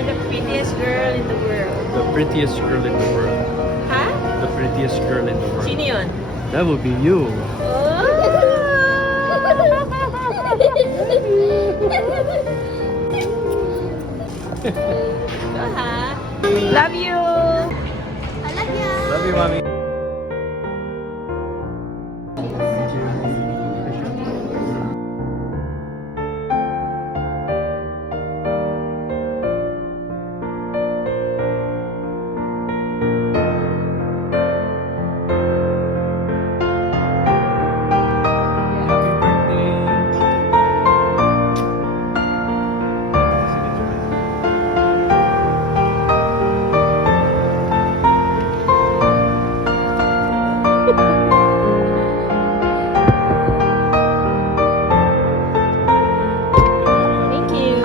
You're the prettiest girl in the world. The prettiest girl in the world. Ha? The prettiest girl in the world. Sino yun? That would be you. Oh! Ito ha? Love you! I love you. Love you, mommy. Thank you.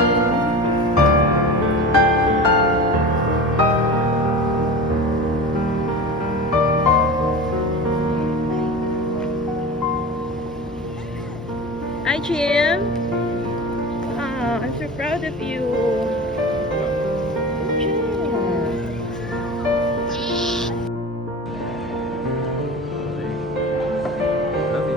Hi, Jim. Oh, I'm so proud of you. Good job. Love you.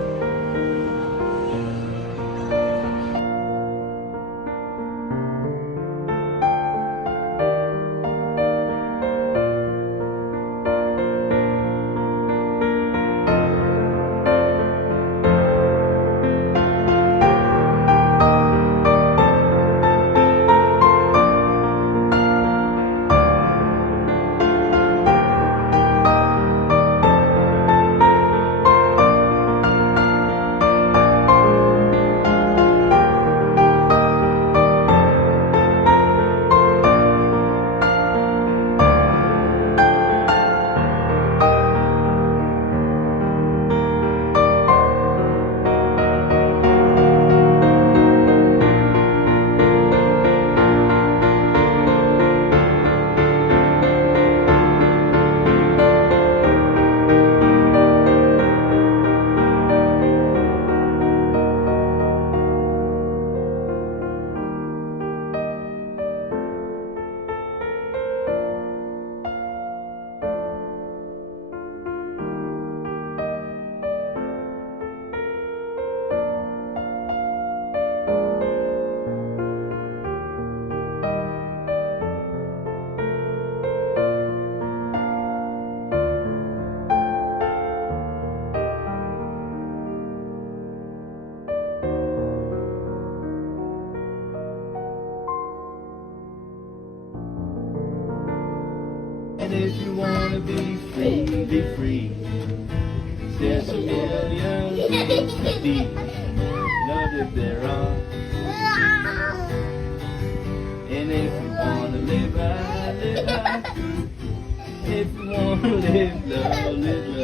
And if you wanna be free, be free. There's a million deep. Know that there are. And if you wanna live right, live right. If you wanna live, love, live, love.